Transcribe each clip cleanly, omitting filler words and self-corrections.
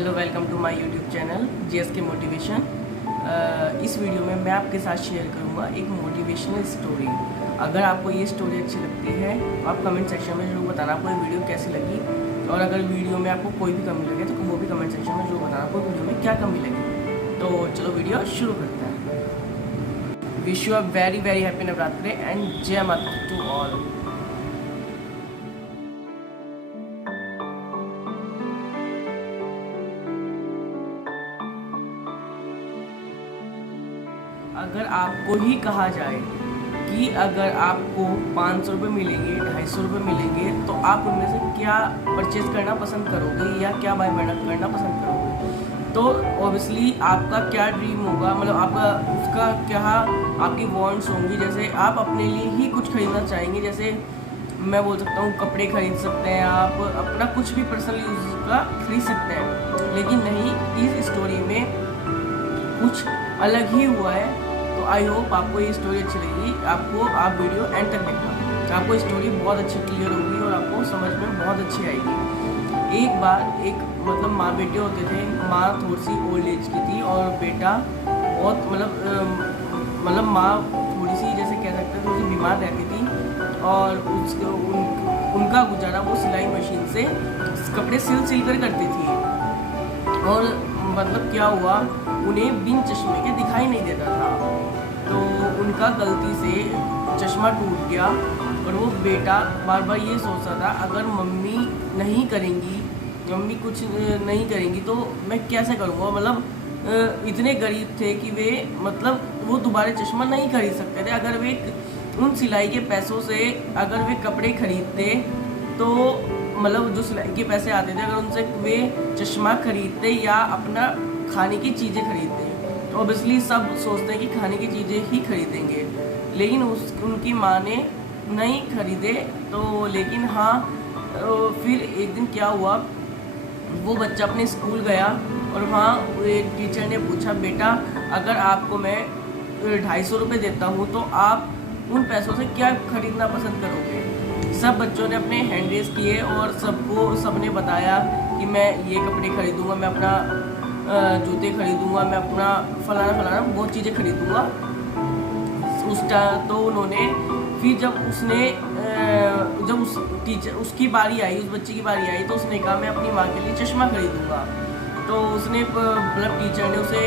Hello, welcome to my YouTube channel JSK motivation. इस video में मैं आपके साथ शेयर करूंगा एक मोटिवेशनल स्टोरी। अगर आपको ये स्टोरी अच्छी लगती है तो आप कमेंट सेक्शन में जरूर बताना आपको ये वीडियो कैसी लगी, और अगर वीडियो में आपको कोई भी कमी लगे तो वो भी कमेंट सेक्शन में जरूर बताना आपको वीडियो में क्या कमी लगी। तो चलो वीडियो शुरू करते हैं। Wish you a very very happy Navratri and जय माता टू ऑल। अगर आपको ही कहा जाए कि अगर आपको 500 रुपये मिलेंगे, 250 रुपये मिलेंगे, तो आप उनमें से क्या परचेज करना पसंद करोगे या क्या बाय मेहनत करना पसंद करोगे? तो ऑब्वियसली आपका क्या ड्रीम होगा, मतलब आपका उसका क्या आपकी वांट्स होंगी। जैसे आप अपने लिए ही कुछ खरीदना चाहेंगे, जैसे मैं बोल सकता हूँ कपड़े खरीद सकते हैं, आप अपना कुछ भी पर्सनल यूज़ का खरीद सकते हैं। लेकिन नहीं, इस स्टोरी में कुछ अलग ही हुआ है। तो आई होप आपको ये स्टोरी अच्छी लगी। आप वीडियो एंड तक देखना, आपको स्टोरी बहुत अच्छी क्लियर होगी और आपको समझ में बहुत अच्छी आएगी। एक बार मतलब माँ बेटे होते थे। माँ थोड़ी सी ओल्ड एज की थी और बेटा बहुत मतलब माँ थोड़ी सी, जैसे कह सकते हैं, थोड़ी सी बीमार रहती थी और उनका गुजारा वो सिलाई मशीन से कपड़े सिल कर करती थी। और मतलब क्या हुआ, उन्हें बिन चश्मे के दिखाई नहीं देता था, तो उनका गलती से चश्मा टूट गया। और वो बेटा बार बार ये सोचता था, अगर मम्मी नहीं करेंगी, मम्मी कुछ नहीं करेंगी तो मैं कैसे करूँगा। मतलब इतने गरीब थे कि वे मतलब वो दोबारा चश्मा नहीं खरीद सकते थे। अगर वे उन सिलाई के पैसों से अगर वे कपड़े खरीदते तो मतलब जो सिलाई के पैसे आते थे, अगर उनसे वे चश्मा खरीदते या अपना खाने की चीज़ें खरीदते, तो ऑब्वियसली सब सोचते हैं कि खाने की चीज़ें ही खरीदेंगे। लेकिन उनकी माँ ने नहीं खरीदे। तो लेकिन हाँ, फिर एक दिन क्या हुआ, वो बच्चा अपने स्कूल गया और वहाँ एक टीचर ने पूछा, बेटा अगर आपको मैं 250 रुपये देता हूँ तो आप उन पैसों से क्या खरीदना पसंद करोगे? सब बच्चों ने अपने हैंड रेज किए और सबने बताया कि मैं ये कपड़े खरीदूँगा, मैं अपना जूते खरीदूँगा, मैं अपना फलाना बहुत चीज़ें खरीदूँगा। तो उन्होंने फिर जब उसकी बारी आई, उस बच्चे की बारी आई, तो उसने कहा मैं अपनी माँ के लिए चश्मा खरीदूँगा। तो उसने मतलब टीचर ने उसे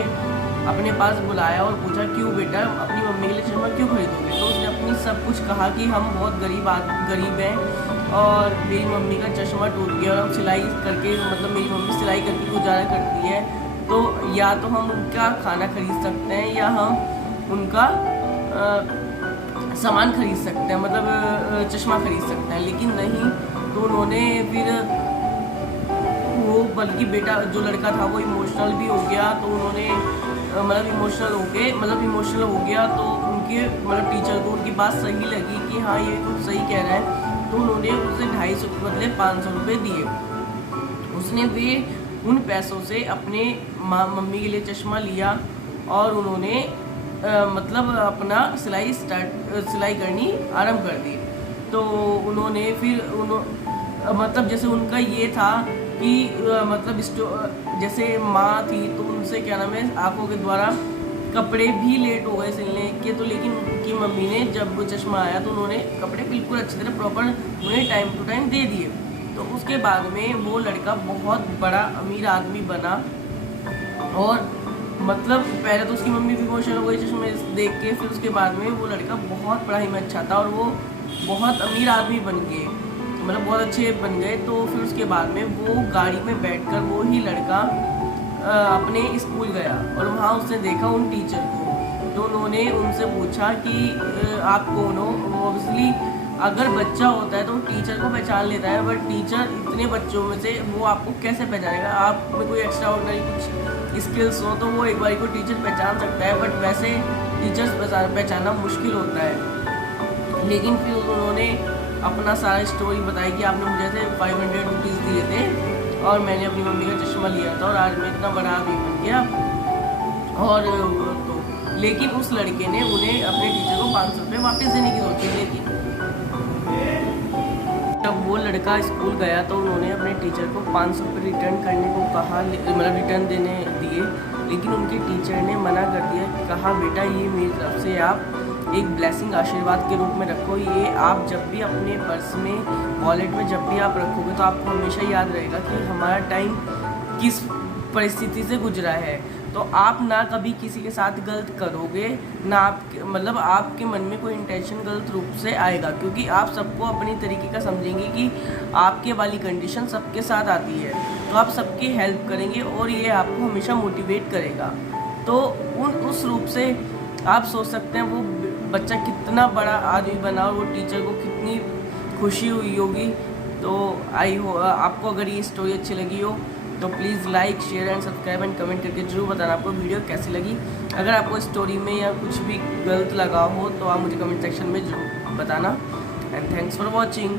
अपने पास बुलाया और पूछा, क्यों बेटा अपनी मम्मी के लिए चश्मा क्यों खरीदोगे? तो उसने अपनी सब कुछ कहा कि हम बहुत गरीब हैं और मेरी मम्मी का चश्मा टूट गया और हम सिलाई करके, मतलब मेरी मम्मी सिलाई करके गुजारा करती है, तो या तो हम उनका खाना खरीद सकते हैं या हम उनका सामान खरीद सकते हैं, मतलब चश्मा खरीद सकते हैं। लेकिन नहीं, तो उन्होंने फिर वो, बल्कि बेटा जो लड़का था वो इमोशनल भी हो गया। तो उन्होंने इमोशनल हो गया, तो उनके मतलब टीचर को उनकी बात सही लगी कि हाँ ये कुछ सही कह रहा है। तो उन्होंने उसे 250 के बदले 500 रुपये दिए। उसने वे उन पैसों से अपने मम्मी के लिए चश्मा लिया और उन्होंने मतलब अपना सिलाई करनी आरंभ कर दी। तो उन्होंने फिर मतलब जैसे उनका ये था कि मतलब जैसे माँ थी तो उनसे क्या नाम है, आंखों के द्वारा कपड़े भी लेट हो गए सिलने के, तो लेकिन उनकी मम्मी ने जब वो चश्मा आया तो उन्होंने कपड़े बिल्कुल अच्छी तरह प्रॉपर उन्हें टाइम टू टाइम दे दिए। तो उसके बाद में वो लड़का बहुत बड़ा अमीर आदमी बना। और मतलब पहले तो उसकी मम्मी भी इमोशनल हो गई चश्मे देख के, फिर उसके बाद में वो लड़का बहुत पढ़ाई में अच्छा था और वो बहुत अमीर आदमी बन गए, मतलब बहुत अच्छे बन गए। तो फिर उसके बाद में वो गाड़ी में बैठकर वो ही लड़का अपने स्कूल गया और वहाँ उसने देखा उन टीचर को। तो उन्होंने उनसे पूछा कि आप कौन हो? ऑब्वियसली अगर बच्चा होता है तो टीचर को पहचान लेता है, बट टीचर इतने बच्चों में से वो आपको कैसे पहचानेगा? आप में कोई एक्स्ट्रा ऑर्डिनरी कुछ स्किल्स हो तो वो एक बार को टीचर पहचान सकता है, बट वैसे टीचर्स पहचानना मुश्किल होता है। लेकिन फिर उन्होंने अपना सारा स्टोरी बताई कि आपने मुझे से 500 रुपीज़ दिए थे और मैंने अपनी मम्मी का चश्मा लिया था और आज मैं इतना बड़ा आदमी बन गया। और तो लेकिन उस लड़के ने उन्हें अपने टीचर को 500 रुपये वापस देने की सोची। लेकिन तब वो वो लड़का स्कूल गया तो उन्होंने अपने टीचर को 500 रुपये रिटर्न करने को कहा, मतलब रिटर्न देने दिए, लेकिन उनके टीचर ने मना कर दिया, कहा बेटा ये मेरी तरफ से आप एक ब्लेसिंग आशीर्वाद के रूप में रखो, ये आप जब भी अपने पर्स में वॉलेट में जब भी आप रखोगे तो आपको हमेशा याद रहेगा कि हमारा टाइम किस परिस्थिति से गुजरा है। तो आप ना कभी किसी के साथ गलत करोगे ना, आप मतलब आपके मन में कोई इंटेंशन गलत रूप से आएगा, क्योंकि आप सबको अपनी तरीके का समझेंगे कि आपके वाली कंडीशन सबके साथ आती है, तो आप सबकी हेल्प करेंगे और ये आपको हमेशा मोटिवेट करेगा। तो उस रूप से आप सोच सकते हैं वो बच्चा कितना बड़ा आदमी बना और वो टीचर को कितनी खुशी हुई होगी। तो आई हो आपको अगर ये स्टोरी अच्छी लगी हो तो please like share and subscribe and comment करके जरूर बताना आपको वीडियो कैसी लगी। अगर आपको स्टोरी में या कुछ भी गलत लगा हो तो आप मुझे कमेंट सेक्शन में जरूर बताना। And thanks for watching.